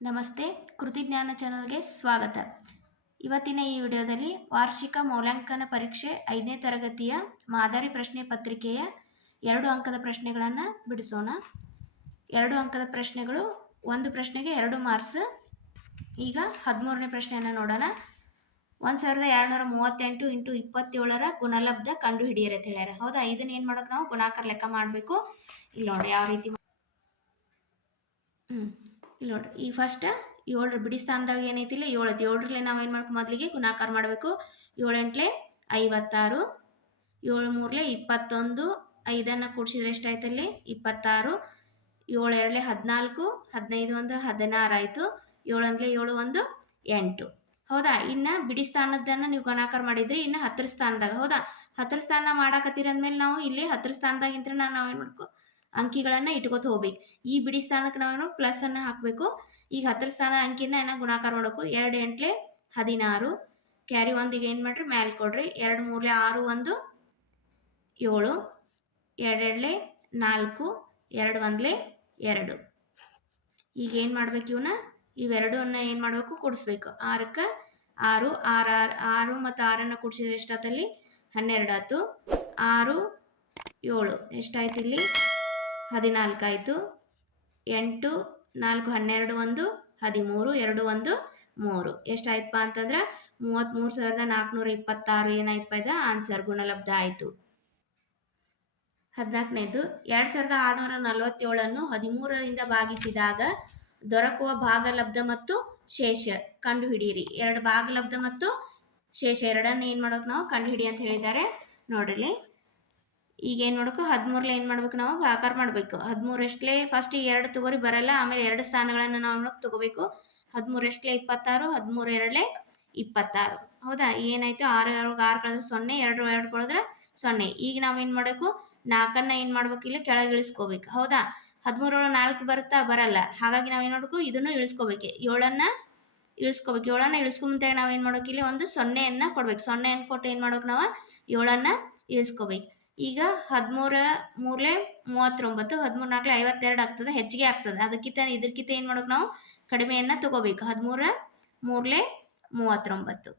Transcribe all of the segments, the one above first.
ನಮಸ್ತೆ ಕೃತಿಜ್ಞಾನ ಚಾನಲ್ಗೆ ಸ್ವಾಗತ. ಇವತ್ತಿನ ಈ ವಿಡಿಯೋದಲ್ಲಿ ವಾರ್ಷಿಕ ಮೌಲ್ಯಾಂಕನ ಪರೀಕ್ಷೆ ಐದನೇ ತರಗತಿಯ ಮಾದರಿ ಪ್ರಶ್ನೆ ಪತ್ರಿಕೆಯ ಎರಡು ಅಂಕದ ಪ್ರಶ್ನೆಗಳನ್ನು ಬಿಡಿಸೋಣ. ಎರಡು ಅಂಕದ ಪ್ರಶ್ನೆಗಳು, ಒಂದು ಪ್ರಶ್ನೆಗೆ ಎರಡು ಮಾರ್ಕ್ಸ್. ಈಗ ಹದಿಮೂರನೇ ಪ್ರಶ್ನೆಯನ್ನು ನೋಡೋಣ. ಒಂದು ಸಾವಿರದ ಎರಡುನೂರ ಮೂವತ್ತೆಂಟು ಇಂಟು ಇಪ್ಪತ್ತೇಳರ ಗುಣಲಬ್ಧ ಕಂಡು ಹಿಡಿಯಿರಿ ಅಂತ ಹೇಳ್ಯಾರ ಹೌದಾ? ಇದನ್ನ ಏನು ಮಾಡೋಕೆ ನಾವು ಗುಣಾಕಾರ ಲೆಕ್ಕ ಮಾಡಬೇಕು? ಇಲ್ಲಿ ನೋಡಿ ಯಾವ ರೀತಿ ಹ್ಞೂ ಇಲ್ಲಿ ನೋಡ್ರಿ, ಈ ಫಸ್ಟ್ ಏಳರ ಬಿಡಿ ಸ್ಥಾನದಾಗ ಏನೈತಿಲ್ಲ ಏಳು ಐತಿ ಏಳರಲ್ಲಿ ನಾವು ಏನು ಮಾಡ್ಕೊ ಮೊದಲಿಗೆ ಗುಣಾಕಾರ ಮಾಡಬೇಕು. ಏಳೆಂಟ್ಲೆ ಐವತ್ತಾರು ಏಳು ಮೂರಲೆ ಇಪ್ಪತ್ತೊಂದು, ಐದನ್ನು ಕೂಡಿಸಿದ್ರೆ ಎಷ್ಟಾಯ್ತಲ್ಲಿ? ಇಪ್ಪತ್ತಾರು ಏಳು ಎರಡಲೆ ಹದಿನಾಲ್ಕು, ಹದಿನೈದು ಒಂದು ಹದಿನಾರು ಆಯಿತು. ಏಳಂದ್ಲೆ ಏಳು ಒಂದು ಎಂಟು. ಹೌದಾ? ಇನ್ನು ಬಿಡಿ ಸ್ಥಾನದನ್ನು ನೀವು ಗುಣಾಕಾರ ಮಾಡಿದ್ರಿ ಇನ್ನು ಹತ್ತರ ಸ್ಥಾನದಾಗ. ಹೌದಾ? ಹತ್ತರ ಸ್ಥಾನ ಮಾಡಾಕತ್ತೀರ ಅಂದಮೇಲೆ ನಾವು ಇಲ್ಲಿ ಹತ್ತರ ಸ್ಥಾನದಾಗಿಂತ ನಾವು ಏನು ಮಾಡ್ಕೊ ಅಂಕಿಗಳನ್ನು ಇಟ್ಕೋತ ಹೋಗ್ಬೇಕು. ಈ ಬಿಡಿ ಸ್ಥಾನಕ್ಕೆ ನಾವೇನು ಪ್ಲಸ್ ಅನ್ನ ಹಾಕಬೇಕು. ಈಗ ಹತ್ತರ ಸ್ಥಾನ ಅಂಕಿನ ಏನ ಗುಣಾಕಾರ ಮಾಡಬೇಕು ಎರಡು ಎಂಟ್ಲೆ ಹದಿನಾರು. ಕ್ಯಾರಿ ಒಂದಿಗೆ ಏನು ಮಾಡ್ರಿ? ಮ್ಯಾಲ್ ಕೊಡ್ರಿ. ಎರಡು ಮೂರ್ಲೆ ಆರು ಒಂದು ಏಳು. ಎರಡೆರಡ್ಲೆ ನಾಲ್ಕು. ಎರಡು ಒಂದ್ಲೆ ಎರಡು. ಈಗ ಏನು ಮಾಡ್ಬೇಕು ಇವನ್ನ ಇವೆರಡನ್ನ ಏನು ಮಾಡಬೇಕು? ಕೂಡಿಸ್ಬೇಕು. ಆರಕ್ಕೆ ಆರು. ಆರು ಆರು ಆರು ಮತ್ತು ಆರನ್ನು ಕೂಡಿಸಿದ್ರೆ ಎಷ್ಟಾತಲ್ಲಿ ಹನ್ನೆರಡು ಆಯ್ತು ಆರು ಏಳು. ಎಷ್ಟಾಯ್ತು ಇಲ್ಲಿ? ಹದಿನಾಲ್ಕು ಆಯಿತು ಎಂಟು, ನಾಲ್ಕು, ಹನ್ನೆರಡು, ಒಂದು, ಹದಿಮೂರು, ಎರಡು, ಒಂದು, ಮೂರು. ಎಷ್ಟಾಯ್ತಪ್ಪ ಅಂತಂದ್ರೆ ಮೂವತ್ತ್ಮೂರು ಸಾವಿರದ ನಾಲ್ಕುನೂರ ಇಪ್ಪತ್ತಾರು ಏನಾಯ್ತಪ್ಪ ಇದು? ಆನ್ಸರ್ ಗುಣಲಬ್ಧ ಆಯಿತು. ಹದಿನಾಲ್ಕನೇದು, ಎರಡು ಸಾವಿರದ ಆರುನೂರ ನಲವತ್ತೇಳನ್ನು ಹದಿಮೂರರಿಂದ ಭಾಗಿಸಿದಾಗ ದೊರಕುವ ಭಾಗಲಬ್ಧ ಮತ್ತು ಶೇಷ ಕಂಡುಹಿಡಿಯಿರಿ. ಎರಡು ಭಾಗಲಬ್ಧ ಮತ್ತು ಶೇಷ ಎರಡನ್ನು ಏನು ಮಾಡೋಕೆ ನಾವು? ಕಂಡುಹಿಡಿ ಅಂತ ಹೇಳಿದ್ದಾರೆ. ನೋಡ್ರಿ. ಈಗ ಏನು ಮಾಡಬೇಕು? ಹದಿಮೂರಲ್ಲಿ ಏನು ಮಾಡ್ಬೇಕು ನಾವು? ಭಾಗಾಕಾರ ಮಾಡಬೇಕು. ಹದಿಮೂರು ಎಷ್ಟಲೇ ಫಸ್ಟ್ ಎರಡು ತಗೋರಿ ಬರಲ್ಲ, ಆಮೇಲೆ ಎರಡು ಸ್ಥಾನಗಳನ್ನು ನಾವು ನೋಡಕ್ಕೆ ತಗೋಬೇಕು. ಹದಿಮೂರು ಎಷ್ಟಲೇ ಇಪ್ಪತ್ತಾರು ಹದಿಮೂರು ಎರಡಲೇ ಇಪ್ಪತ್ತಾರು. ಹೌದಾ? ಏನಾಯ್ತು? ಆರು ಎರಡು ಆರು ಕಳೆದ್ರೆ ಸೊನ್ನೆ, ಎರಡು ಎರಡು ಕಳೆದ್ರೆ ಸೊನ್ನೆ. ಈಗ ನಾವೇನು ಮಾಡಬೇಕು? ನಾಲ್ಕನ್ನು ಏನು ಮಾಡ್ಬೇಕು? ಇಲ್ಲಿ ಕೆಳಗೆ ಇಳಿಸ್ಕೋಬೇಕು. ಹೌದಾ? ಹದಿಮೂರೊಳಗೆ ನಾಲ್ಕು ಬರುತ್ತಾ? ಬರಲ್ಲ. ಹಾಗಾಗಿ ನಾವೇನು ಮಾಡಬೇಕು? ಇದನ್ನು ಇಳಿಸ್ಕೋಬೇಕು. ಏಳನ್ನು ಇಳಿಸ್ಕೋಬೇಕು. ಏಳನ್ನು ಇಳಿಸ್ಕೊಂಬಂತಾಗ ನಾವೇನು ಮಾಡ್ಬೇಕು? ಇಲ್ಲಿ ಒಂದು ಸೊನ್ನೆಯನ್ನು ಕೊಡ್ಬೇಕು. ಸೊನ್ನೆಯನ್ನು ಕೊಟ್ಟು ಏನು ಮಾಡ್ಬೇಕು ನಾವು? ಏಳನ್ನು ಇಳಿಸ್ಕೋಬೇಕು. ಈಗ ಹದಿಮೂರ ಮೂರಲೆ ಮೂವತ್ತೊಂಬತ್ತು ಹದಿಮೂರು ನಾಲ್ಕಲೆ ಐವತ್ತೆರಡು ಆಗ್ತದೆ, ಹೆಚ್ಚಿಗೆ ಆಗ್ತದೆ. ಅದಕ್ಕಿಂತ ಇದಕ್ಕಿಂತ ಏನು ಮಾಡೋಕೆ ನಾವು? ಕಡಿಮೆಯನ್ನು ತಗೋಬೇಕು. ಹದಿಮೂರ ಮೂರಲೆ ಮೂವತ್ತೊಂಬತ್ತು.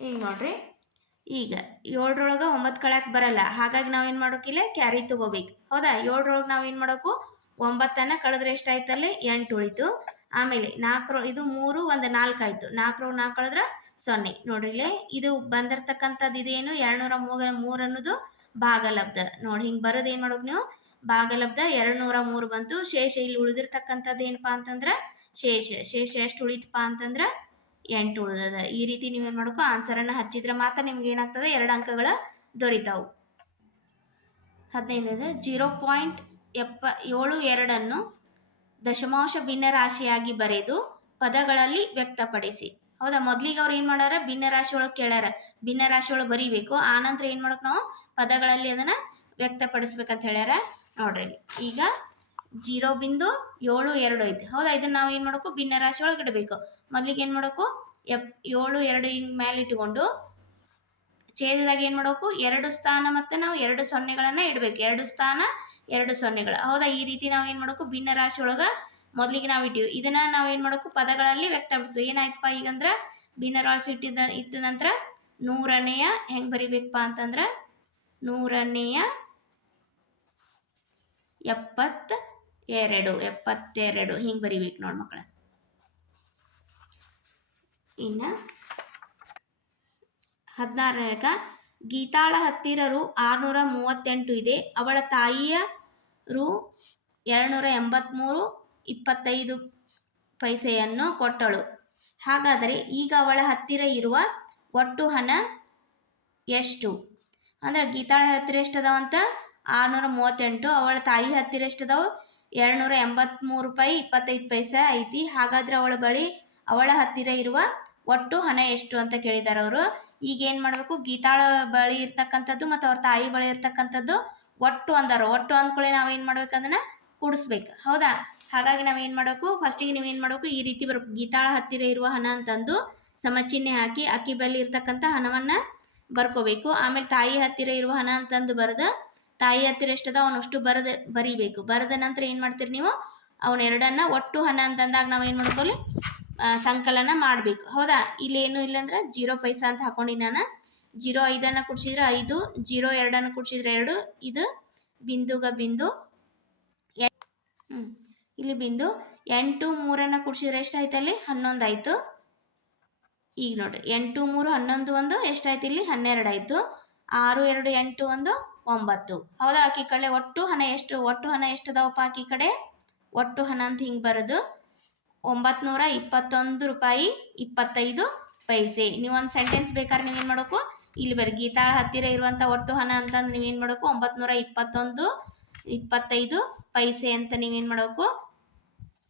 ಈಗ ನೋಡ್ರಿ. ಈಗ ಏಳರೊಳಗೆ ಒಂಬತ್ತು ಕಳ್ಯಾಕೆ ಬರಲ್ಲ. ಹಾಗಾಗಿ ನಾವೇನು ಮಾಡೋಕಿಲ್ಲ ಕ್ಯಾರಿ ತಗೋಬೇಕು. ಹೌದಾ? ಏಳರೊಳಗೆ ನಾವೇನು ಮಾಡೋಕು ಒಂಬತ್ತನ್ನು ಕಳೆದ್ರೆ ಎಷ್ಟಾಯ್ತಲ್ಲಿ? ಎಂಟು ಉಳಿತು. ಆಮೇಲೆ ನಾಲ್ಕರ, ಇದು ಮೂರು, ಒಂದು ನಾಲ್ಕು ಆಯಿತು. ನಾಲ್ಕರೊಳಗೆ ನಾಲ್ಕು ಕಳೆದ್ರೆ ಸೊನ್ನೆ. ನೋಡ್ರಿಲೆ, ಇದು ಬಂದಿರ್ತಕ್ಕಂಥದ್ದು ಇದೇನು? ಎರಡುನೂರ ಮೂರ ಮೂರು ಅನ್ನೋದು ಭಾಗಲಬ್ಧ. ನೋಡಿ, ಹಿಂಗೆ ಬರೋದು ಏನು ಮಾಡೋದು ನೀವು? ಭಾಗಲಬ್ಧ ಎರಡು ನೂರ ಮೂರು ಬಂತು. ಶೇಷ ಇಲ್ಲಿ ಉಳಿದಿರ್ತಕ್ಕಂಥದ್ದು ಏನಪ್ಪ ಅಂತಂದ್ರೆ, ಶೇಷ. ಶೇಷ ಎಷ್ಟು ಉಳಿತಪ್ಪ ಅಂತಂದ್ರೆ, ಎಂಟು ಉಳಿದದ. ಈ ರೀತಿ ನೀವೇನು ಮಾಡಬೇಕು ಆನ್ಸರನ್ನು ಹಚ್ಚಿದ್ರೆ ಮಾತ್ರ ನಿಮ್ಗೆ ಏನಾಗ್ತದೆ? ಎರಡು ಅಂಕಗಳ ದೊರಿತಾವು. ಹದಿನೈದನೇದು, ಜೀರೋ ಪಾಯಿಂಟ್ ಎಪ್ಪ, ಏಳು ಎರಡನ್ನು ದಶಮಾಂಶ ಭಿನ್ನರಾಶಿಯಾಗಿ ಬರೆದು ಪದಗಳಲ್ಲಿ ವ್ಯಕ್ತಪಡಿಸಿ. ಹೌದಾ? ಮೊದ್ಲಿಗೆ ಅವ್ರು ಏನು ಮಾಡ್ಯಾರ ಭಿನ್ನರಾಶಿ ಒಳಗೆ ಕೇಳ್ಯಾರ ಭಿನ್ನರಾಶಿ ಒಳಗೆ ಬರೀಬೇಕು. ಆನಂತರ ಏನು ಮಾಡಕ್ ನಾವು ಪದಗಳಲ್ಲಿ ಅದನ್ನ ವ್ಯಕ್ತಪಡಿಸ್ಬೇಕಂತ ಹೇಳ್ಯಾರ. ನೋಡ್ರಿ. ಈಗ ಜೀರೋ ಬಿಂದು ಏಳು ಎರಡು ಐತೆ. ಹೌದಾ? ಇದನ್ನ ನಾವು ಏನು ಮಾಡಬೇಕು? ಭಿನ್ನರಾಶಿ ಒಳಗೆ ಇಡಬೇಕು. ಮೊದ್ಲಿಗೆ ಏನು ಮಾಡಬೇಕು? ಎಪ್, ಏಳು ಎರಡು ಹಿಂಗ್ ಮೇಲೆ ಇಟ್ಕೊಂಡು ಛೇದದಾಗ ಏನು ಮಾಡಬೇಕು? ಎರಡು ಸ್ಥಾನ ಮತ್ತೆ ನಾವು ಎರಡು ಸೊನ್ನೆಗಳನ್ನು ಇಡ್ಬೇಕು. ಎರಡು ಸ್ಥಾನ, ಎರಡು ಸೊನ್ನೆಗಳು. ಹೌದಾ? ಈ ರೀತಿ ನಾವು ಏನು ಮಾಡಬೇಕು? ಭಿನ್ನರಾಶಿ ಒಳಗೆ ಮೊದಲಿಗೆ ನಾವು ಇಟ್ಟಿವಿ. ಇದನ್ನ ನಾವು ಏನು ಮಾಡಬೇಕು? ಪದಗಳಲ್ಲಿ ವ್ಯಕ್ತಪಡಿಸು ಏನಾಯ್ತಪ್ಪ ಈಗಂದ್ರೆ? ಭಿನ್ನರಾಶಿ ಇಟ್ಟಿದ್ದ ಇಟ್ಟ ನಂತರ ನೂರನೆಯ ಹೆಂಗೆ ಬರಿಬೇಕಪ್ಪ ಅಂತಂದ್ರೆ ನೂರನೆಯ ಎಪ್ಪತ್ತ ಎರಡು ಎಪ್ಪತ್ತೆರಡು. ಹಿಂಗೆ ಬರಿಬೇಕು ನೋಡಿ ಮಕ್ಕಳ ಇನ್ನು ಹದಿನಾರನೇಕ ಗೀತಾಳ ಹತ್ತಿರ ರು ಆರುನೂರ ಮೂವತ್ತೆಂಟು ಇದೆ. ಅವಳ ತಾಯಿಯ ರು ಎರಡುನೂರ ಎಂಬತ್ತ್ಮೂರು ಇಪ್ಪತ್ತೈದು ಪೈಸೆಯನ್ನು ಕೊಟ್ಟಳು. ಹಾಗಾದರೆ ಈಗ ಅವಳ ಹತ್ತಿರ ಇರುವ ಒಟ್ಟು ಹಣ ಎಷ್ಟು? ಅಂದರೆ ಗೀತಾಳ ಹತ್ತಿರ ಎಷ್ಟದಾವ ಅಂತ? ಆರುನೂರ ಮೂವತ್ತೆಂಟು, ಅವಳ ತಾಯಿ ಹತ್ತಿರ ಎಷ್ಟದಾವು? ಎರಡುನೂರ ಎಂಬತ್ತ್ಮೂರು ರೂಪಾಯಿ ಇಪ್ಪತ್ತೈದು ಪೈಸೆ ಐತಿ. ಹಾಗಾದ್ರೆ ಅವಳ ಬಳಿ ಅವಳ ಹತ್ತಿರ ಇರುವ ಒಟ್ಟು ಹಣ ಎಷ್ಟು ಅಂತ ಕೇಳಿದ್ದಾರೆ ಅವರು. ಈಗ ಏನು ಮಾಡಬೇಕು? ಗೀತಾಳ ಬಳಿ ಇರ್ತಕ್ಕಂಥದ್ದು ಮತ್ತು ಅವ್ರ ತಾಯಿ ಬಳಿ ಇರ್ತಕ್ಕಂಥದ್ದು ಒಟ್ಟು ಅಂದರು. ಒಟ್ಟು ಅಂದ್ಕೊಳ್ಳಿ ನಾವೇನು ಮಾಡ್ಬೇಕು ಅದನ್ನು ಕೂಡಿಸ್ಬೇಕು. ಹೌದಾ? ಹಾಗಾಗಿ ನಾವೇನು ಮಾಡಬೇಕು? ಫಸ್ಟಿಗೆ ಏನು ಮಾಡಬೇಕು? ಈ ರೀತಿ ಬರಬೇಕು ಗೀತಾಳ ಹತ್ತಿರ ಇರುವ ಹಣ ಅಂತಂದು ಸಮಚಿಹ್ನೆ ಹಾಕಿ, ಅಕ್ಕಿ ಬಲ್ಲಿ ಇರ್ತಕ್ಕಂಥ ಹಣವನ್ನು ಬರ್ಕೋಬೇಕು. ಆಮೇಲೆ ತಾಯಿ ಹತ್ತಿರ ಇರುವ ಹಣ ಅಂತಂದು ಬರೆದ, ತಾಯಿ ಹತ್ತಿರ ಎಷ್ಟದ ಅವನಷ್ಟು ಬರದ ಬರಿಬೇಕು. ಬರೆದ ನಂತರ ಏನು ಮಾಡ್ತೀರಿ ನೀವು? ಅವನ್ನೆರಡನ್ನ ಒಟ್ಟು ಹಣ ಅಂತಂದಾಗ ನಾವು ಏನು ಮಾಡ್ಕೊಳ್ಳಿ ಸಂಕಲನ ಮಾಡಬೇಕು. ಹೌದಾ? ಇಲ್ಲೇನು ಇಲ್ಲ ಅಂದ್ರೆ ಜೀರೋ ಪೈಸಾ ಅಂತ ಹಾಕೊಂಡಿ ನಾನು. ಜೀರೋ ಐದನ್ನು ಕುಡ್ಸಿದ್ರೆ ಐದು, ಜೀರೋ ಎರಡನ್ನು ಕುಡ್ಸಿದ್ರೆ ಎರಡು. ಇದು ಬಿಂದುಗ ಬಿಂದು ಹ್ಮ್. ಇಲ್ಲಿ ಬಿಂದು ಎಂಟು ಮೂರನ್ನು ಕೂಡಿಸಿದ್ರೆ ಎಷ್ಟಾಯ್ತು ಅಲ್ಲಿ? ಹನ್ನೊಂದು ಆಯಿತು ಈಗ ನೋಡ್ರಿ, ಎಂಟು ಮೂರು ಹನ್ನೊಂದು ಒಂದು, ಎಷ್ಟಾಯ್ತು ಇಲ್ಲಿ? ಹನ್ನೆರಡು ಆಯಿತು ಆರು ಎರಡು ಎಂಟು ಒಂದು, ಒಂಬತ್ತು. ಹೌದಾ ಆಕಿ ಕಡೆ ಒಟ್ಟು ಹಣ ಎಷ್ಟು? ಒಟ್ಟು ಹಣ ಎಷ್ಟು ಅದಾವಪ್ಪ ಆಕಿ ಕಡೆ? ಒಟ್ಟು ಹಣ ಅಂತ ಹಿಂಗೆ ಬರೋದು. ಒಂಬತ್ನೂರ ಇಪ್ಪತ್ತೊಂದು ರೂಪಾಯಿ ಇಪ್ಪತ್ತೈದು ಪೈಸೆ. ನೀವು ಒಂದು ಸೆಂಟೆನ್ಸ್ ಬೇಕಾದ್ರೆ ನೀವೇನು ಮಾಡಬೇಕು? ಇಲ್ಲಿ ಬರೀ ಗೀತಾಳ ಹತ್ತಿರ ಇರುವಂಥ ಒಟ್ಟು ಹಣ ಅಂತಂದು ನೀವೇನು ಮಾಡಬೇಕು? ಒಂಬತ್ನೂರ ಇಪ್ಪತ್ತೊಂದು, ಇಪ್ಪತ್ತೈದು ಪೈಸೆ ಅಂತ ನೀವೇನು ಮಾಡಬೇಕು?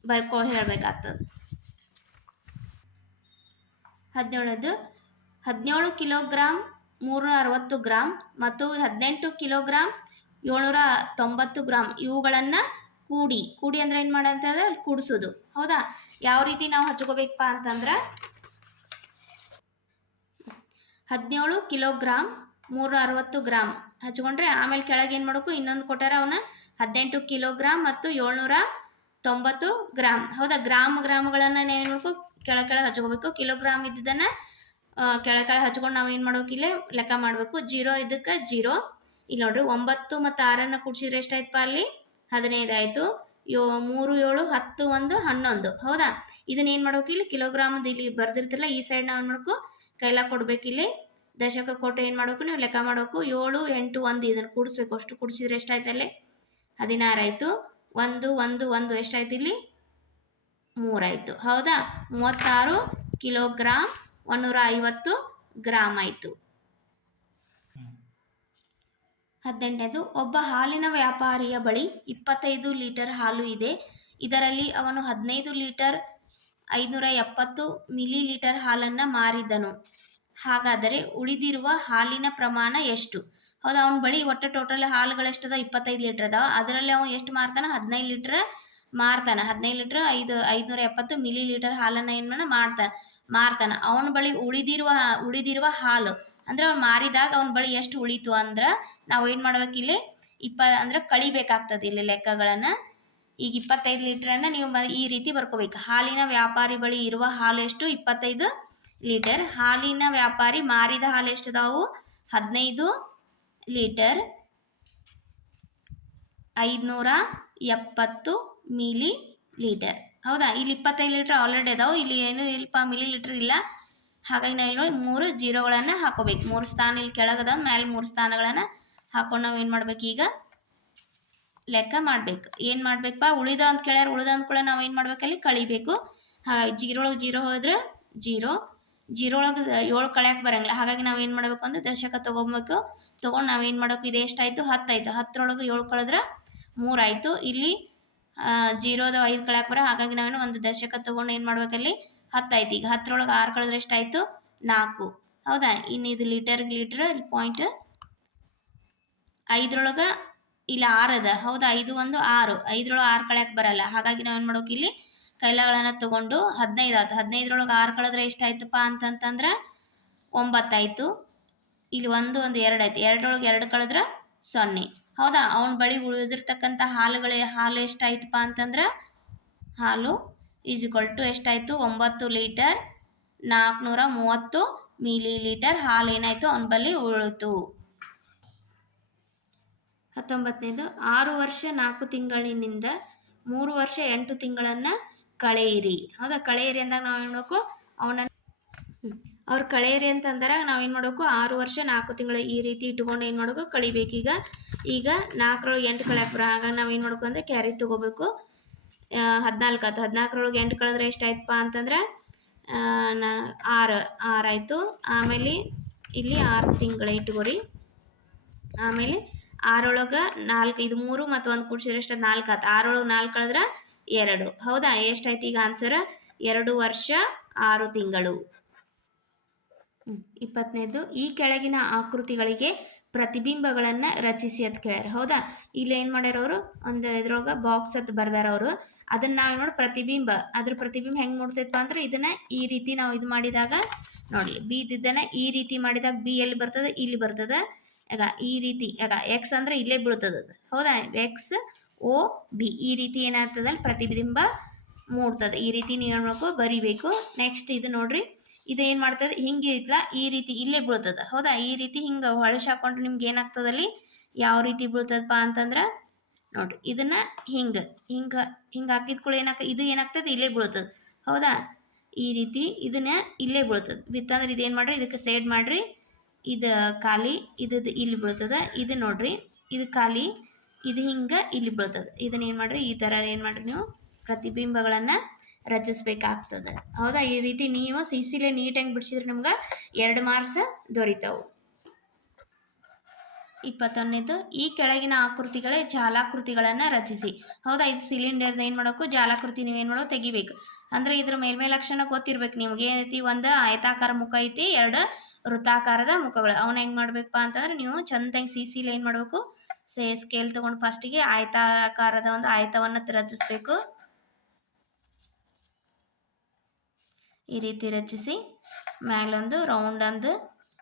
ಬರ್ಕೊ ಹೇಳ್ಬೇಕಾಗ್ತದೆ. ಹದಿನೇಳದು, ಹದಿನೇಳು ಕಿಲೋಗ್ರಾಮ್ ಮೂರು ಅರವತ್ತು ಗ್ರಾಮ್ ಮತ್ತು ಹದಿನೆಂಟು ಕಿಲೋಗ್ರಾಮ್ ಏಳ್ನೂರ ತೊಂಬತ್ತು ಗ್ರಾಮ್ ಇವುಗಳನ್ನು ಕೂಡಿ ಕೂಡಿ ಅಂದ್ರೆ ಏನು ಮಾಡಂತಂದ್ರೆ ಕೂಡಿಸೋದು. ಹೌದಾ? ಯಾವ ರೀತಿ ನಾವು ಹಚ್ಕೋಬೇಕಪ್ಪ ಅಂತಂದ್ರೆ ಹದಿನೇಳು ಕಿಲೋಗ್ರಾಮ್ ಮೂರು ಅರವತ್ತು ಗ್ರಾಮ್ ಹಚ್ಕೊಂಡ್ರೆ ಆಮೇಲೆ ಕೆಳಗೆ ಏನು ಮಾಡಬೇಕು? ಇನ್ನೊಂದು ಕೊಟ್ಟಾರ ಅವನ್ನ ಹದಿನೆಂಟು ಕಿಲೋಗ್ರಾಮ್ ಮತ್ತು ಏಳ್ನೂರ ತೊಂಬತ್ತು ಗ್ರಾಮ್. ಹೌದಾ? ಗ್ರಾಮ್ ಗ್ರಾಮ್ಗಳನ್ನು ಏನು ಮಾಡಬೇಕು? ಕೆಳ ಕೆಳಗೆ ಹಚ್ಕೋಬೇಕು. ಕಿಲೋಗ್ರಾಮ್ ಇದ್ದದನ್ನು ಕೆಳ ಕೆಳ ಹಚ್ಕೊಂಡು ನಾವು ಏನು ಮಾಡ್ಬೇಕು ಇಲ್ಲೇ ಲೆಕ್ಕ ಮಾಡಬೇಕು. ಜೀರೋ ಇದಕ್ಕೆ ಜೀರೋ. ಇಲ್ಲಿ ನೋಡ್ರಿ, ಒಂಬತ್ತು ಮತ್ತು ಆರನ್ನು ಕೂಡಿಸಿದ್ರೆ ಎಷ್ಟಾಯ್ತಪ್ಪ ಅಲ್ಲಿ? ಹದಿನೈದು ಆಯಿತು. ಯೋ, ಮೂರು, ಏಳು, ಹತ್ತು, ಒಂದು, ಹನ್ನೊಂದು. ಹೌದಾ? ಇದನ್ನ ಏನು ಮಾಡ್ಬೇಕು ಇಲ್ಲಿ? ಕಿಲೋಗ್ರಾಮದ ಇಲ್ಲಿ ಬರ್ದಿರ್ತಿರಲ್ಲ, ಈ ಸೈಡ್ ನಾವು ಏನು ಮಾಡ್ಬೇಕು? ಕೈಲ ಕೊಡ್ಬೇಕು ಇಲ್ಲಿ. ದಶಕ ಕೊಟ್ಟು ಏನು ಮಾಡ್ಬೇಕು ನೀವು? ಲೆಕ್ಕ ಮಾಡಬೇಕು. ಏಳು, ಎಂಟು, ಒಂದು ಇದನ್ನು ಕೂಡಿಸ್ಬೇಕು. ಅಷ್ಟು ಕೂಡಿಸಿದ್ರೆ ಎಷ್ಟಾಯ್ತು ಅಲ್ಲಿ? ಹದಿನಾರು ಆಯಿತು. ಒಂದು ಒಂದು ಒಂದು ಎಷ್ಟಾಯ್ತು ಇಲ್ಲಿ? ಮೂರಾಯಿತು. ಹೌದಾ? ಮೂವತ್ತಾರು ಕಿಲೋಗ್ರಾಮ್ ಒಂದೂರ ಐವತ್ತು ಗ್ರಾಮ್ ಆಯಿತು. ಹದಿನೆಂಟನೇದು, ಒಬ್ಬ ಹಾಲಿನ ವ್ಯಾಪಾರಿಯ ಬಳಿ ಇಪ್ಪತ್ತೈದು ಲೀಟರ್ ಹಾಲು ಇದೆ. ಇದರಲ್ಲಿ ಅವನು ಹದಿನೈದು ಲೀಟರ್ ಐನೂರ ಎಪ್ಪತ್ತು ಮಿಲಿ ಲೀಟರ್ ಹಾಲನ್ನು ಮಾರಿದನು. ಹಾಗಾದರೆ ಉಳಿದಿರುವ ಹಾಲಿನ ಪ್ರಮಾಣ ಎಷ್ಟು? ಹೌದಾ? ಅವ್ನ ಬಳಿ ಒಟ್ಟು ಟೋಟಲ್ ಹಾಲುಗಳು ಎಷ್ಟದ? ಇಪ್ಪತ್ತೈದು ಲೀಟ್ರ್ ಅದಾವ. ಅದರಲ್ಲಿ ಅವನು ಎಷ್ಟು ಮಾರ್ತಾನೆ? ಹದಿನೈದು ಲೀಟ್ರ್ ಮಾರ್ತಾನೆ. ಹದಿನೈದು ಲೀಟ್ರ್ ಐದು, ಐದುನೂರ ಎಪ್ಪತ್ತು ಮಿಲಿ ಲೀಟರ್ ಹಾಲನ್ನು ಏನು ಮಾಡ ಮಾಡ್ತಾನೆ ಮಾರ್ತಾನೆ. ಅವನ ಬಳಿ ಉಳಿದಿರುವ ಉಳಿದಿರುವ ಹಾಲು, ಅಂದ್ರೆ ಅವ್ನು ಮಾರಿದಾಗ ಅವನ ಬಳಿ ಎಷ್ಟು ಉಳಿತು ಅಂದ್ರೆ ನಾವು ಏನು ಮಾಡ್ಬೇಕು ಇಲ್ಲಿ? ಇಪ್ಪ, ಅಂದ್ರೆ ಕಳಿಬೇಕಾಗ್ತದೆ ಇಲ್ಲಿ ಲೆಕ್ಕಗಳನ್ನು. ಈಗ ಇಪ್ಪತ್ತೈದು ಲೀಟ್ರನ್ನು ನೀವು ಈ ರೀತಿ ಬರ್ಕೋಬೇಕು. ಹಾಲಿನ ವ್ಯಾಪಾರಿ ಬಳಿ ಇರುವ ಹಾಲು ಎಷ್ಟು? ಇಪ್ಪತ್ತೈದು ಲೀಟರ್ ಹಾಲಿನ ವ್ಯಾಪಾರಿ ಮಾರಿದ ಹಾಲು ಎಷ್ಟು ಅದಾವು ಹದಿನೈದು ಲೀಟರ್ ಐದುನೂರ ಎಪ್ಪತ್ತು ಮಿಲಿ ಲೀಟರ್. ಹೌದಾ? ಇಲ್ಲಿ ಇಪ್ಪತ್ತೈದು ಲೀಟ್ರ್ ಆಲ್ರೆಡಿ ಅದಾವೆ. ಇಲ್ಲಿ ಏನು ಇಲ್ಪ ಮಿಲಿ ಲೀಟ್ರ್ ಇಲ್ಲ. ಹಾಗಾಗಿ ನಾವು ಇಲ್ಲಿ ಮೂರು ಜೀರೋಗಳನ್ನು ಹಾಕೋಬೇಕು. ಮೂರು ಸ್ಥಾನ ಇಲ್ಲಿ ಕೆಳಗದ ಮೇಲೆ ಮೂರು ಸ್ಥಾನಗಳನ್ನು ಹಾಕೊಂಡು ನಾವು ಏನು ಮಾಡ್ಬೇಕು ಈಗ? ಲೆಕ್ಕ ಮಾಡ್ಬೇಕು. ಏನು ಮಾಡ್ಬೇಕಪ್ಪ ಉಳಿದ ಅಂತ ಕೇಳ್ಯಾರ, ಉಳಿದ ಅಂದ್ಕೊಳ್ಳೆ ನಾವು ಏನು ಮಾಡ್ಬೇಕಲ್ಲಿ ಕಳಿಬೇಕು. ಹಾಗಾಗಿ ಜೀರೋ ಒಳಗೆ ಜೀರೋ ಹೋದ್ರೆ ಜೀರೋ. ಜೀರೋ ಒಳಗೆ ಏಳು ಕಳ್ಯಾಕೆ ಬರಂಗಿಲ್ಲ. ಹಾಗಾಗಿ ನಾವು ಏನು ಮಾಡಬೇಕು ಅಂದ್ರೆ ದಶಕ ತೊಗೊಬೇಕು. ತೊಗೊಂಡು ಏನು ಮಾಡಬೇಕು ಇದು ಎಷ್ಟಾಯಿತು? ಹತ್ತಾಯಿತು. ಹತ್ತರೊಳಗೆ ಏಳು ಕಳೆದ್ರೆ ಮೂರಾಯಿತು. ಇಲ್ಲಿ ಜೀರೋದ ಐದು ಕಳೆಯಕ್ಕೆ ಬರೋ ಹಾಗಾಗಿ ನಾವೇನು ಒಂದು ದಶಕ ತೊಗೊಂಡು ಏನು ಮಾಡ್ಬೇಕಲ್ಲಿ ಹತ್ತಾಯ್ತು. ಈಗ ಹತ್ತರೊಳಗೆ ಆರು ಕಳೆದ್ರೆ ಎಷ್ಟಾಯಿತು? ನಾಲ್ಕು. ಹೌದಾ? ಇನ್ನು ಇದು ಲೀಟರ್ಗೆ ಲೀಟ್ರ್ ಇಲ್ಲಿ ಪಾಯಿಂಟ್ ಐದರೊಳಗೆ ಇಲ್ಲಿ ಆರು ಅದ ಹೌದಾ? ಐದು ಒಂದು ಆರು. ಐದರೊಳಗೆ ಆರು ಕಳೆಯಕ್ಕೆ ಬರಲ್ಲ. ಹಾಗಾಗಿ ನಾವು ಏನು ಮಾಡ್ಬೇಕು ಇಲ್ಲಿ? ಕೈಲಗಳನ್ನು ತೊಗೊಂಡು ಹದಿನೈದು ಆಯ್ತು ಹದಿನೈದರೊಳಗೆ ಆರು ಕಳೆದ್ರೆ ಎಷ್ಟಾಯ್ತಪ್ಪ ಅಂತಂತಂದ್ರೆ ಒಂಬತ್ತಾಯಿತು. ಇಲ್ಲಿ ಒಂದು ಒಂದು, ಎರಡು ಆಯ್ತು. ಎರಡರೊಳಗೆ ಎರಡು ಕಳೆದ್ರೆ ಸೊನ್ನೆ. ಹೌದಾ? ಅವನ ಬಳಿ ಉಳಿದಿರ್ತಕ್ಕಂಥ ಹಾಲುಗಳೇ, ಹಾಲು ಎಷ್ಟಾಯ್ತಪ್ಪ ಅಂತಂದ್ರೆ? ಹಾಲು ಈಸ್ ಟು ಎಷ್ಟಾಯಿತು? ಒಂಬತ್ತು ಲೀಟರ್ ನಾಲ್ಕುನೂರ ಮೂವತ್ತು ಮಿಲಿ ಲೀಟರ್ ಹಾಲು ಏನಾಯಿತು? ಅವನ ಬಳಿ ಉಳಿತು. ಹತ್ತೊಂಬತ್ತನೇದು, ಆರು ವರ್ಷ ನಾಲ್ಕು ತಿಂಗಳಿನಿಂದ ಮೂರು ವರ್ಷ ಎಂಟು ತಿಂಗಳನ್ನು ಕಳೆಯಿರಿ. ಹೌದಾ? ಕಳೆಯಿರಿ ಅಂದಾಗ ನಾವು ಏನು ಅವನನ್ನು ಅವನ ಅವ್ರು ಕಳೆಯಿರಿ ಅಂತಂದಾಗ ನಾವು ಏನು ಮಾಡಬೇಕು? ಆರು ವರ್ಷ ನಾಲ್ಕು ತಿಂಗಳು ಈ ರೀತಿ ಇಟ್ಕೊಂಡು ಏನು ಮಾಡಬೇಕು? ಕಳಿಬೇಕು ಈಗ. ಈಗ ನಾಲ್ಕರೊಳಗೆ ಎಂಟು ಕಳೆಯಕ್ಕೆ ಬರೋ ಆಗ ನಾವು ಏನು ಮಾಡಬೇಕು ಅಂದರೆ ಕ್ಯಾರಿ ತೊಗೋಬೇಕು. ಹದಿನಾಲ್ಕು ಆಯ್ತು ಹದಿನಾಲ್ಕರೊಳಗೆ ಎಂಟು ಕಳೆದ್ರೆ ಎಷ್ಟಾಯ್ತಪ್ಪ ಅಂತಂದ್ರೆ ನಾ, ಆರು ಆರಾಯಿತು ಆಮೇಲೆ ಇಲ್ಲಿ ಆರು ತಿಂಗಳು ಇಟ್ಕೋರಿ. ಆಮೇಲೆ ಆರೊಳಗೆ ನಾಲ್ಕು, ಇದು ಮೂರು ಮತ್ತು ಒಂದು ಕೂಡ್ಸಿದ್ರೆ ಎಷ್ಟು ನಾಲ್ಕು ಆಯ್ತು ಆರೊಳಗೆ ನಾಲ್ಕು ಕಳೆದ್ರೆ ಎರಡು. ಹೌದಾ? ಎಷ್ಟಾಯ್ತು ಈಗ ಆನ್ಸರ್ ಎರಡು ವರ್ಷ ಆರು ತಿಂಗಳು. ಇಪ್ಪತ್ತನೇದು, ಈ ಕೆಳಗಿನ ಆಕೃತಿಗಳಿಗೆ ಪ್ರತಿಬಿಂಬಗಳನ್ನು ರಚಿಸಿ ಅಂತ ಕೇಳ್ಯಾರ. ಹೌದಾ? ಇಲ್ಲಿ ಏನು ಮಾಡ್ಯಾರ ಅವರು? ಒಂದು ಇದ್ರೊಳಗೆ ಬಾಕ್ಸ್ ಅಂತ ಬರ್ದಾರ ಅವರು. ಅದನ್ನ ನಾವು ನೋಡಿ ಪ್ರತಿಬಿಂಬ. ಅದ್ರ ಪ್ರತಿಬಿಂಬ ಹೆಂಗೆ ನೋಡ್ತೈತಪ್ಪ ಅಂದ್ರೆ ಇದನ್ನ ಈ ರೀತಿ ನಾವು ಇದು ಮಾಡಿದಾಗ ನೋಡಿ ಬಿ ಇದ್ದನ್ನ ಈ ರೀತಿ ಮಾಡಿದಾಗ ಬಿ ಎಲ್ಲಿ ಬರ್ತದೆ? ಇಲ್ಲಿ ಬರ್ತದೆ. ಆಗ ಈ ರೀತಿ ಆಗ ಎಕ್ಸ್ ಅಂದ್ರೆ ಇಲ್ಲೇ ಬೀಳ್ತದ ಹೌದಾ? ಎಕ್ಸ್ ಓ ಬಿ ಈ ರೀತಿ ಏನಾಗ್ತದಲ್ಲ ಪ್ರತಿಬಿಂಬ ಮೂಡ್ತದೆ ಈ ರೀತಿ ನೀವು ಬರಿಬೇಕು. ನೆಕ್ಸ್ಟ್ ಇದು ನೋಡ್ರಿ. ಇದು ಏನು ಮಾಡ್ತದೆ? ಹಿಂಗೆ ಇತ್ತಲ್ಲ ಈ ರೀತಿ ಇಲ್ಲೇ ಬೀಳ್ತದ. ಹೌದಾ? ಈ ರೀತಿ ಹಿಂಗೆ ಹೊಳಶ್ ಹಾಕೊಂಡ್ರೆ ನಿಮ್ಗೆ ಏನಾಗ್ತದಲ್ಲಿ ಯಾವ ರೀತಿ ಬೀಳ್ತದಪ್ಪ ಅಂತಂದ್ರೆ, ನೋಡ್ರಿ, ಇದನ್ನ ಹಿಂಗೆ ಹಿಂಗೆ ಹಿಂಗೆ ಹಾಕಿದ ಕೂಡ ಏನಾಗ ಇದು ಏನಾಗ್ತದೆ? ಇಲ್ಲೇ ಬೀಳ್ತದೆ. ಹೌದಾ? ಈ ರೀತಿ ಇದನ್ನ ಇಲ್ಲೇ ಬೀಳ್ತದೆ. ಬಿತ್ತಂದ್ರೆ ಇದೇನು ಮಾಡ್ರಿ? ಇದಕ್ಕೆ ಸೈಡ್ ಮಾಡಿರಿ. ಇದು ಖಾಲಿ, ಇದ್ದು ಇಲ್ಲಿ ಬೀಳ್ತದೆ. ಇದು ನೋಡ್ರಿ, ಇದು ಖಾಲಿ, ಇದು ಹಿಂಗೆ ಇಲ್ಲಿ ಬೀಳ್ತದೆ. ಇದನ್ನ ಏನು ಮಾಡ್ರಿ? ಈ ಥರ ಏನು ಮಾಡ್ರಿ ನೀವು? ಪ್ರತಿಬಿಂಬಗಳನ್ನು ರಚಿಸ್ಬೇಕಾಗ್ತದೆ. ಹೌದಾ? ಈ ರೀತಿ ನೀವು ಸಿ ಸಿಲೆ ನೀಟಾಗಿ ಬಿಡಿಸಿದ್ರೆ ನಿಮ್ಗೆ ಎರಡು ಮಾರ್ಕ್ಸ್ ದೊರಿತಾವು. ಇಪ್ಪತ್ತೊಂದನೇದು, ಈ ಕೆಳಗಿನ ಆಕೃತಿಗಳೇ ಜಾಲಾಕೃತಿಗಳನ್ನು ರಚಿಸಿ. ಹೌದಾ? ಇದು ಸಿಲಿಂಡರ್ದ ಏನು ಮಾಡೋಕು? ಜಾಲಾಕೃತಿ ಏನು ಮಾಡೋ ತೆಗಿಬೇಕು. ಅಂದರೆ ಇದ್ರ ಮೇಲ್ಮೇ ಲಕ್ಷಣ ಗೊತ್ತಿರ್ಬೇಕು ನಿಮ್ಗೆ. ಏನೈತಿ ಒಂದು ಆಯತಾಕಾರ ಮುಖ ಐತಿ, ಎರಡು ವೃತ್ತಾಕಾರದ ಮುಖಗಳು. ಅವನ್ನ ಹೆಂಗೆ ಮಾಡ್ಬೇಕಪ್ಪ ಅಂತಂದ್ರೆ ನೀವು ಚಂದಂಗೆ ಸಿ ಸಿಲಿ ಏನು ಮಾಡಬೇಕು? ಸೇ ಸ್ಕೇಲ್ ತೊಗೊಂಡು ಫಸ್ಟಿಗೆ ಆಯತಾಕಾರದ ಒಂದು ಆಯತವನ್ನು ರಚಿಸ್ಬೇಕು. ಈ ರೀತಿ ರಚಿಸಿ ಮ್ಯಾಲೊಂದು ರೌಂಡ್ ಅಂದು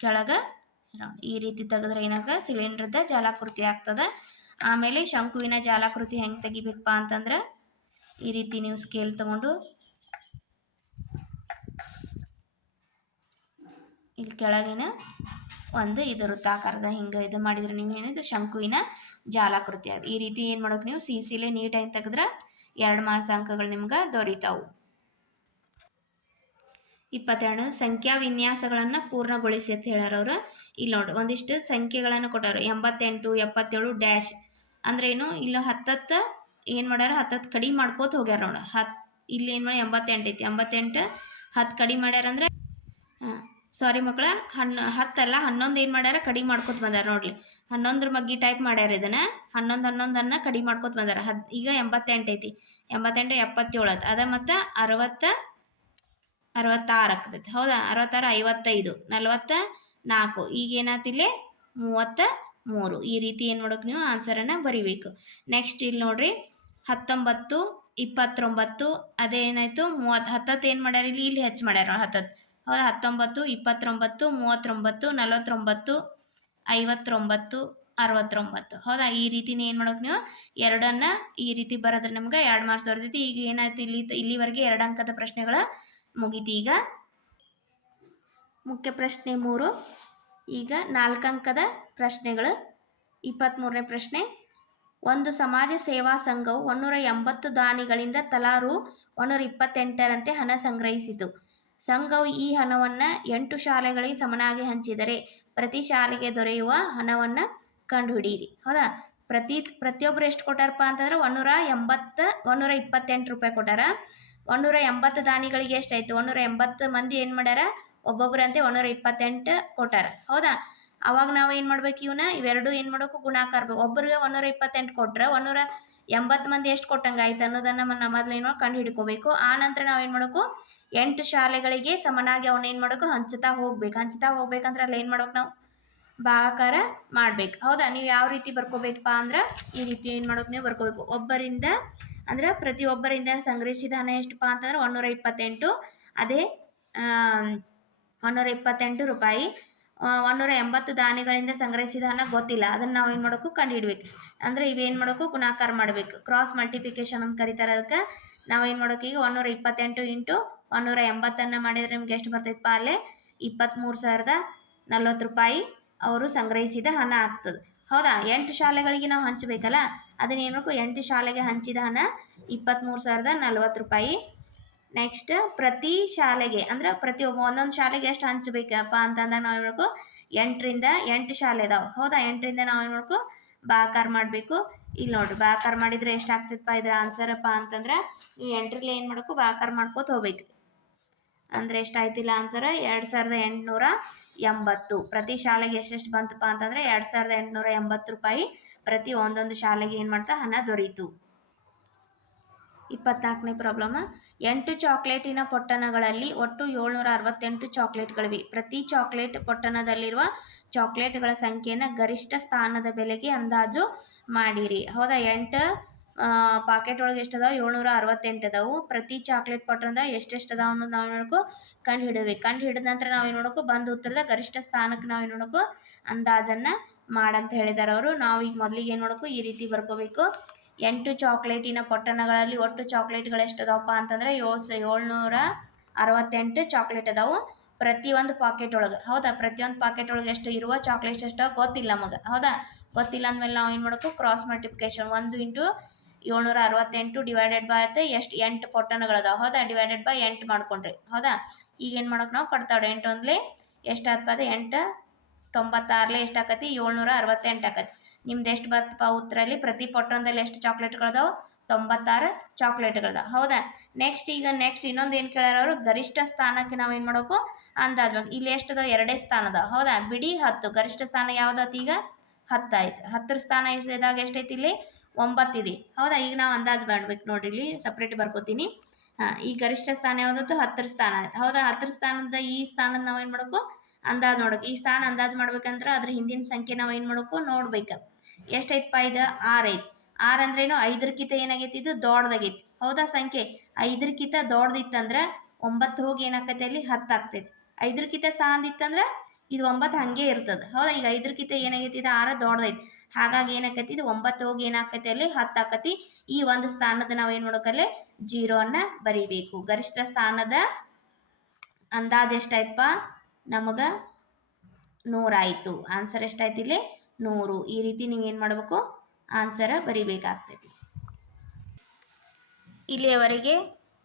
ಕೆಳಗೆ ಈ ರೀತಿ ತೆಗೆದ್ರೆ ಏನಾಗ? ಸಿಲಿಂಡ್ರದ ಜಾಲಾಕೃತಿ ಆಗ್ತದೆ. ಆಮೇಲೆ ಶಂಕುವಿನ ಜಾಲಾಕೃತಿ ಹೆಂಗೆ ತೆಗಿಬೇಕಪ್ಪ ಅಂತಂದ್ರೆ, ಈ ರೀತಿ ನೀವು ಸ್ಕೇಲ್ ತಗೊಂಡು, ಇಲ್ಲಿ ಕೆಳಗಿನ ಒಂದು ಇದು ವೃತ್ತಾಕಾರದ ಹಿಂಗೆ ಇದು ಮಾಡಿದ್ರೆ ನೀವು ಏನಿದು? ಶಂಕುವಿನ ಜಾಲಾಕೃತಿ ಆಗ ಈ ರೀತಿ ಏನು ಮಾಡೋಕೆ ನೀವು? ಸಿ ಸಿಲೆ ನೀಟಾಗಿ ತೆಗೆದ್ರೆ ಎರಡು ಮಾರ್ಕ್ಸ್ ಅಂಕಗಳು ನಿಮ್ಗೆ ದೊರೀತಾವು. ಇಪ್ಪತ್ತೆರಡು ಸಂಖ್ಯಾ ವಿನ್ಯಾಸಗಳನ್ನು ಪೂರ್ಣಗೊಳಿಸಿ ಅಂತ ಹೇಳ್ಯಾರ ಅವರು. ಇಲ್ಲಿ ನೋಡ್ರಿ ಒಂದಿಷ್ಟು ಸಂಖ್ಯೆಗಳನ್ನು ಕೊಟ್ಟಾರ ಎಂಬತ್ತೆಂಟು, ಎಪ್ಪತ್ತೇಳು, ಡ್ಯಾಶ್ ಅಂದ್ರೆ ಏನು? ಇಲ್ಲಿ ಹತ್ತತ್ತು ಏನು ಮಾಡ್ಯಾರ? ಹತ್ತತ್ತು ಕಡಿಮೆ ಮಾಡ್ಕೋತ ಹೋಗ್ಯಾರ ನೋಡ. ಹತ್ತು ಇಲ್ಲಿ ಏನು ಮಾಡಿ ಎಂಬತ್ತೆಂಟು ಐತಿ. ಎಂಬತ್ತೆಂಟು ಹತ್ತು ಕಡಿಮೆ ಮಾಡ್ಯಾರ ಅಂದ್ರೆ ಸಾರಿ ಮಕ್ಕಳ ಹಣ್ಣು ಹತ್ತಲ್ಲ ಹನ್ನೊಂದು ಏನು ಮಾಡ್ಯಾರ? ಕಡಿಮೆ ಮಾಡ್ಕೊತ ಬಂದಾರ ನೋಡ್ಲಿ. ಹನ್ನೊಂದ್ರ ಮಗ್ಗಿ ಟೈಪ್ ಮಾಡ್ಯಾರ ಇದನ್ನ. ಹನ್ನೊಂದು ಹನ್ನೊಂದನ್ನು ಕಡಿಮೆ ಮಾಡ್ಕೊತ ಬಂದಾರ. ಹದ್ ಈಗ ಎಂಬತ್ತೆಂಟು ಐತಿ. ಎಂಬತ್ತೆಂಟು, ಎಪ್ಪತ್ತೇಳು ಅದ ಮತ್ತು ಅರವತ್ತ ಅರವತ್ತಾರು ಆಗ್ತೈತಿ ಹೌದಾ? ಅರವತ್ತಾರು ಐವತ್ತೈದು, ನಲವತ್ತ ನಾಲ್ಕು. ಈಗ ಏನಾತಿಲ್ಲಿ ಮೂವತ್ತ ಮೂರು. ಈ ರೀತಿ ಏನು ಮಾಡೋಕೆ ನೀವು? ಆನ್ಸರನ್ನು ಬರಿಬೇಕು. ನೆಕ್ಸ್ಟ್ ಇಲ್ಲಿ ನೋಡ್ರಿ. ಹತ್ತೊಂಬತ್ತು, ಇಪ್ಪತ್ತೊಂಬತ್ತು ಅದೇನಾಯಿತು ಮೂವತ್ತು. ಹತ್ತತ್ತು ಏನು ಮಾಡ್ಯಾರ ಇಲ್ಲಿ? ಇಲ್ಲಿ ಹೆಚ್ಚು ಮಾಡ್ಯಾರ ಹತ್ತತ್ತು. ಹೌದಾ? ಹತ್ತೊಂಬತ್ತು, ಇಪ್ಪತ್ತೊಂಬತ್ತು, ಮೂವತ್ತೊಂಬತ್ತು, ನಲವತ್ತೊಂಬತ್ತು, ಐವತ್ತೊಂಬತ್ತು, ಅರವತ್ತೊಂಬತ್ತು. ಹೌದಾ? ಈ ರೀತಿನೇ ಏನು ಮಾಡೋಕೆ ನೀವು? ಎರಡನ್ನ ಈ ರೀತಿ ಬರೋದ್ರೆ ನಮ್ಗೆ ಎರಡು ಮಾರ್ಕ್ಸ್ ದೊರೆತೈತಿ. ಈಗ ಏನಾಯ್ತು ಇಲ್ಲಿ ಇಲ್ಲಿವರೆಗೆ ಎರಡು ಅಂಕದ ಪ್ರಶ್ನೆಗಳ ಮುಗೀತು ಈಗ ಮುಖ್ಯ ಪ್ರಶ್ನೆ ಮೂರು. ಈಗ ನಾಲ್ಕಂಕದ ಪ್ರಶ್ನೆಗಳು. ಇಪ್ಪತ್ತ್ಮೂರನೇ ಪ್ರಶ್ನೆ. ಒಂದು ಸಮಾಜ ಸೇವಾ ಸಂಘವು ಒನ್ನೂರ ಎಂಬತ್ತು ದಾನಿಗಳಿಂದ ತಲಾ ರು ಒನ್ನೂರ ಇಪ್ಪತ್ತೆಂಟರಂತೆ ಹಣ ಸಂಗ್ರಹಿಸಿತು. ಸಂಘವು ಈ ಹಣವನ್ನು ಎಂಟು ಶಾಲೆಗಳಿಗೆ ಸಮನಾಗಿ ಹಂಚಿದರೆ ಪ್ರತಿ ಶಾಲೆಗೆ ದೊರೆಯುವ ಹಣವನ್ನು ಕಂಡುಹಿಡಿಯಿರಿ. ಹೌದಾ? ಪ್ರತಿ ಪ್ರತಿಯೊಬ್ಬರು ಎಷ್ಟು ಕೊಟ್ಟಾರಪ್ಪ ಅಂತಂದ್ರೆ ಒನ್ನೂರ ಎಂಬತ್ತು ಒನ್ನೂರ ಇಪ್ಪತ್ತೆಂಟು ರೂಪಾಯಿ ಕೊಟ್ಟಾರ. ಒನ್ನೂರ ಎಂಬತ್ತು ದಾನಿಗಳಿಗೆ ಎಷ್ಟಾಯ್ತು? ಒನ್ನೂರ ಎಂಬತ್ತು ಮಂದಿ ಏನು ಮಾಡ್ಯಾರ? ಒಬ್ಬೊಬ್ಬರಂತೆ ಒನ್ನೂರ ಇಪ್ಪತ್ತೆಂಟು ಕೊಟ್ಟಾರ. ಹೌದಾ? ಅವಾಗ ನಾವು ಏನು ಮಾಡ್ಬೇಕು ಇವನ್ನ ಇವೆರಡು ಏನು ಮಾಡಬೇಕು? ಗುಣಾಕಾರ ಒಬ್ಬರಿಗೆ ಒನ್ನೂರ ಇಪ್ಪತ್ತೆಂಟು ಕೊಟ್ರೆ ಒನ್ನೂರ ಎಂಬತ್ತು ಮಂದಿ ಎಷ್ಟು ಕೊಟ್ಟಂಗೆ ಆಯ್ತು ಅನ್ನೋದನ್ನು ನಮ್ಮ ಮೊದಲು ಏನು ಕಂಡು ಹಿಡ್ಕೋಬೇಕು. ಆ ನಂತರ ನಾವು ಏನು ಮಾಡಬೇಕು? ಎಂಟು ಶಾಲೆಗಳಿಗೆ ಸಮನಾಗಿ ಅವನ್ನ ಏನು ಮಾಡಬೇಕು? ಹಂಚುತ್ತಾ ಹೋಗ್ಬೇಕು. ಹಂಚುತ್ತಾ ಹೋಗ್ಬೇಕಂದ್ರೆ ಅಲ್ಲಿ ಏನು ಮಾಡ್ಬೇಕು ನಾವು? ಭಾಗಾಕಾರ ಮಾಡ್ಬೇಕು. ಹೌದಾ? ನೀವು ಯಾವ ರೀತಿ ಬರ್ಕೋಬೇಕಪ್ಪ ಅಂದ್ರೆ ಈ ರೀತಿ ಏನು ಮಾಡೋಕೆ ನೀವು ಬರ್ಕೋಬೇಕು. ಒಬ್ಬರಿಂದ ಅಂದ್ರೆ ಪ್ರತಿಯೊಬ್ಬರಿಂದ ಸಂಗ್ರಹಿಸಿದ ಹಣ ಎಷ್ಟಪ್ಪ ಅಂತಂದ್ರೆ ಒಂದೂರ ಇಪ್ಪತ್ತೆಂಟು. ಅದೇ ಒನ್ನೂರ ಇಪ್ಪತ್ತೆಂಟು ರೂಪಾಯಿ. ಒಂದೂರ ಎಂಬತ್ತು ದಾನಿಗಳಿಂದ ಸಂಗ್ರಹಿಸಿದ ಹಣ ಗೊತ್ತಿಲ್ಲ. ಅದನ್ನು ನಾವು ಏನು ಮಾಡಬೇಕು ಕಂಡುಹಿಡ್ಬೇಕು. ಅಂದರೆ ಇವೇನು ಮಾಡಬೇಕು ಗುಣಾಕಾರ ಮಾಡಬೇಕು. ಕ್ರಾಸ್ ಮಲ್ಟಿಪ್ಲಿಕೇಶನ್ ಅಂತ ಕರೀತಾರೆ ಅದಕ್ಕೆ. ನಾವೇನು ಮಾಡೋಕೆ ಈಗ? ಒಂದೂರ ಇಪ್ಪತ್ತೆಂಟು ಇಂಟು ಒಂದೂರ ಎಂಬತ್ತನ್ನು ಮಾಡಿದರೆ ನಿಮ್ಗೆ ಎಷ್ಟು ಬರ್ತೈತಪ್ಪ ಅಲ್ಲೇ? ಇಪ್ಪತ್ತ್ಮೂರು ಸಾವಿರದ ನಲ್ವತ್ತು ರೂಪಾಯಿ. ಅವರು ಸಂಗ್ರಹಿಸಿದ ಹಣ ಆಗ್ತದೆ. ಹೌದಾ? ಎಂಟು ಶಾಲೆಗಳಿಗೆ ನಾವು ಹಂಚಬೇಕಲ್ಲ? ಅದನ್ನ ಏನು ಎಂಟು ಶಾಲೆಗೆ ಹಂಚಿದ ಹಣ ಇಪ್ಪತ್ತ್ಮೂರು ಸಾವಿರದ ನಲ್ವತ್ತು ರೂಪಾಯಿ. ನೆಕ್ಸ್ಟ್ ಪ್ರತಿ ಶಾಲೆಗೆ, ಅಂದ್ರೆ ಪ್ರತಿ ಒಬ್ಬ ಒಂದೊಂದು ಶಾಲೆಗೆ ಎಷ್ಟು ಹಂಚ್ಬೇಕಪ್ಪ ಅಂತಂದಾಗ ನಾವು ಏನು ಎಂಟರಿಂದ ಎಂಟು ಶಾಲೆ ಇದಾವೆ ಹೌದಾ? ಎಂಟರಿಂದ ನಾವು ಏನು ಮಾಡಬೇಕು? ಬಾಕಾರ ಮಾಡಬೇಕು. ಇಲ್ಲಿ ನೋಡ್ರಿ, ಬಾಕಾರ ಮಾಡಿದರೆ ಎಷ್ಟು ಆಗ್ತದಪ್ಪ ಇದ್ರ ಆನ್ಸರಪ್ಪ ಅಂತಂದ್ರೆ ನೀವು ಎಂಟ್ರಲ್ಲಿ ಏನು ಮಾಡಬೇಕು? ಬಾಕಾರ ಮಾಡ್ಕೋತ ಹೋಗ್ಬೇಕು. ಅಂದರೆ ಎಷ್ಟಾಯ್ತಿಲ್ಲ ಆನ್ಸರ್ ಎರಡು ಸಾವಿರದ ಎಂಟುನೂರ ಎಂಬತ್ತು. ಪ್ರತಿ ಶಾಲೆಗೆ ಎಷ್ಟೆಷ್ಟು ಬಂತಪ್ಪ ಅಂತಂದರೆ ಎರಡು ಸಾವಿರದ ಎಂಟುನೂರ ಎಂಬತ್ತು ರೂಪಾಯಿ ಪ್ರತಿ ಒಂದೊಂದು ಶಾಲೆಗೆ ಏನು ಮಾಡ್ತಾ ಹಣ ದೊರೀತು. ಇಪ್ಪತ್ನಾಲ್ಕನೇ ಪ್ರಾಬ್ಲಮ್. ಎಂಟು ಚಾಕ್ಲೇಟಿನ ಪೊಟ್ಟಣಗಳಲ್ಲಿ ಒಟ್ಟು ಏಳ್ನೂರ ಅರವತ್ತೆಂಟು ಚಾಕ್ಲೇಟ್ಗಳಿವೆ. ಪ್ರತಿ ಚಾಕ್ಲೇಟ್ ಪೊಟ್ಟಣದಲ್ಲಿರುವ ಚಾಕ್ಲೇಟ್ಗಳ ಸಂಖ್ಯೆಯನ್ನು ಗರಿಷ್ಠ ಸ್ಥಾನದ ಬೆಲೆಗೆ ಅಂದಾಜು ಮಾಡಿರಿ. ಹೌದಾ? ಎಂಟು ಪಾಕೆಟ್ ಒಳಗೆ ಎಷ್ಟು ಅದಾವೆ ಏಳ್ನೂರ ಅರವತ್ತೆಂಟು ಅದಾವು. ಪ್ರತಿ ಚಾಕ್ಲೇಟ್ ಪೊಟ್ಟಣದಾಗ ಎಷ್ಟೆಷ್ಟು ಅದಾವ ಅನ್ನೋದು ನಾವು ಏನು ಮಾಡಬೇಕು ಕಂಡು ಹಿಡಿದ್ವಿ. ಕಂಡು ಹಿಡಿದ ನಂತರ ನಾವು ಏನು ಮಾಡಬೇಕು? ಬಂದ ಉತ್ತರದ ಗರಿಷ್ಠ ಸ್ಥಾನಕ್ಕೆ ನಾವು ಏನು ಮಾಡಬೇಕು? ಅಂದಾಜನ್ನು ಮಾಡಂತ ಹೇಳಿದ್ದಾರೆ ಅವರು. ನಾವು ಈಗ ಮೊದಲಿಗೆ ಏನು ಮಾಡಬೇಕು? ಈ ರೀತಿ ಬರ್ಕೋಬೇಕು. ಎಂಟು ಚಾಕ್ಲೇಟಿನ ಪೊಟ್ಟಣಗಳಲ್ಲಿ ಒಟ್ಟು ಚಾಕ್ಲೇಟ್ಗಳು ಎಷ್ಟು ಅದಾವಪ್ಪ ಅಂತಂದ್ರೆ ಏಳು ಸ, ಏಳ್ನೂರ ಅರವತ್ತೆಂಟು ಚಾಕ್ಲೇಟ್ ಅದಾವು. ಪ್ರತಿಯೊಂದು ಪಾಕೆಟ್ ಒಳಗೆ. ಹೌದಾ? ಪ್ರತಿಯೊಂದು ಪಾಕೆಟ್ ಒಳಗೆ ಎಷ್ಟು ಇರುವ ಚಾಕ್ಲೇಟ್ ಎಷ್ಟು ಗೊತ್ತಿಲ್ಲ ನಮಗೆ. ಹೌದಾ? ಗೊತ್ತಿಲ್ಲ ಅಂದಮೇಲೆ ನಾವು ಏನು ಮಾಡಬೇಕು? ಕ್ರಾಸ್ ಮಲ್ಟಿಪ್ಲಿಕೇಶನ್ ಒಂದು ಇಂಟು ಏಳ್ನೂರ ಅರವತ್ತೆಂಟು ಡಿವೈಡೆಡ್ ಬೈ ಆಯ್ತು ಎಷ್ಟು ಎಂಟು ಪೊಟ್ಟಣಗಳದಾವ. ಹೌದಾ? ಡಿವೈಡೆಡ್ ಬೈ ಎಂಟು ಮಾಡ್ಕೊಂಡ್ರಿ. ಹೌದಾ? ಈಗ ಏನು ಮಾಡೋಕೆ ನಾವು ಕೊಡ್ತಾವ್ರಿ ಎಂಟು ಒಂದ್ಲಿ ಎಷ್ಟು ಆತ್ಪ ಅದು? ಎಂಟು ತೊಂಬತ್ತಾರಲೆ ಎಷ್ಟು ಆಕತಿ? ಏಳ್ನೂರ ಅರವತ್ತೆಂಟು ಆಕತಿ. ನಿಮ್ದು ಎಷ್ಟು ಬರ್ತಪ್ಪ ಉತ್ತರಲ್ಲಿ? ಪ್ರತಿ ಪೊಟ್ಟಣದಲ್ಲಿ ಎಷ್ಟು ಚಾಕ್ಲೇಟ್ಗಳದಾವ? ತೊಂಬತ್ತಾರು ಚಾಕ್ಲೇಟ್ಗಳದಾವ. ಹೌದಾ? ನೆಕ್ಸ್ಟ್ ಈಗ ನೆಕ್ಸ್ಟ್ ಇನ್ನೊಂದು ಏನು ಕೇಳ್ಯಾರ ಅವರು? ಗರಿಷ್ಠ ಸ್ಥಾನಕ್ಕೆ ನಾವು ಏನು ಮಾಡೋಕು ಅಂದಾಜ್ ಇಲ್ಲಿ ಎಷ್ಟು ಅದಾವ? ಎರಡೇ ಸ್ಥಾನ ಅದಾವ. ಹೌದಾ? ಬಿಡಿ ಹತ್ತು. ಗರಿಷ್ಠ ಸ್ಥಾನ ಯಾವ್ದಾತು ಈಗ? ಹತ್ತು ಆಯ್ತು. ಹತ್ತರ ಸ್ಥಾನ ಇದಾಗ ಎಷ್ಟೈತಿ ಇಲ್ಲಿ? ಒಂಬತ್ತಿದೆ. ಹೌದಾ? ಈಗ ನಾವು ಅಂದಾಜು ಮಾಡ್ಬೇಕು ನೋಡ್ರಿ, ಇಲ್ಲಿ ಸಪ್ರೇಟ್ ಬರ್ಕೋತೀನಿ. ಈ ಗರಿಷ್ಠ ಸ್ಥಾನ ಯಾವ್ದಾಯ್ತು ಹತ್ತರ ಸ್ಥಾನ ಆಯ್ತು. ಹೌದಾ? ಹತ್ತರ ಸ್ಥಾನದ ಈ ಸ್ಥಾನದ ನಾವು ಏನು ಮಾಡಬೇಕು? ಅಂದಾಜು ಮಾಡ್ಬೇಕು. ಈ ಸ್ಥಾನ ಅಂದಾಜು ಮಾಡ್ಬೇಕಂದ್ರೆ ಅದ್ರ ಹಿಂದಿನ ಸಂಖ್ಯೆ ನಾವು ಏನು ಮಾಡಬೇಕು? ನೋಡ್ಬೇಕು. ಎಷ್ಟೈತಪ್ಪ ಇದು? ಆರು ಐತಿ. ಏನು ಅಂದ್ರೇನು ಕಿತ ಏನಾಗೈತಿ ಇದು? ದೊಡ್ಡದಾಗೈತಿ. ಹೌದಾ ಸಂಖ್ಯೆ? ಐದರ್ಕಿಂತ ದೊಡ್ಡದಿತ್ತಂದ್ರೆ ಒಂಬತ್ತು ಹೋಗಿ ಏನಾಕೈತಿ ಅಲ್ಲಿ? ಹತ್ತು ಆಗ್ತೈತಿ. ಐದರ್ಕಿಂತ ಸಾಂದಿತ್ತಂದ್ರೆ ಇದು ಒಂಬತ್ತು ಹಂಗೆ ಇರ್ತದೆ. ಹೌದಾ? ಈಗ ಐದರ್ಕಿಂತ ಏನಾಗೈತಿ? ಇದು ಆರು ದೊಡ್ಡದೈತಿ ಹಾಗಾಗಿ ಏನಾಕೈತಿ? ಇದು ಒಂಬತ್ತು ಹೋಗಿ ಏನಾಕೈತಿ ಅಲ್ಲಿ? ಹತ್ತು ಆಕತಿ. ಈ ಒಂದು ಸ್ಥಾನದ ನಾವು ಮಾಡೋಕಲ್ಲೇ ಜೀರೋ ಅನ್ನ ಬರಿಬೇಕು. ಗರಿಷ್ಠ ಸ್ಥಾನದ ಅಂದಾಜು ಎಷ್ಟಾಯ್ತಪ್ಪ? ನಮಗೆ ನೂರಾಯಿತು ಆನ್ಸರ್ ಎಷ್ಟಾಯ್ತು ಇಲ್ಲಿ? ನೂರು. ಈ ರೀತಿ ನೀವು ಏನು ಮಾಡಬೇಕು? ಆನ್ಸರ್ ಬರಿಬೇಕಾಗ್ತೈತಿ. ಇಲ್ಲಿಯವರೆಗೆ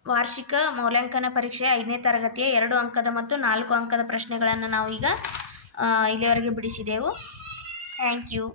ವಾರ್ಷಿಕ ಮೌಲ್ಯಾಂಕನ ಪರೀಕ್ಷೆ ಐದನೇ ತರಗತಿಯ ಎರಡು ಅಂಕದ ಮತ್ತು ನಾಲ್ಕು ಅಂಕದ ಪ್ರಶ್ನೆಗಳನ್ನು ನಾವು ಈಗ ಇಲ್ಲಿಯವರೆಗೆ ಬಿಡಿಸಿದೆವು. Thank you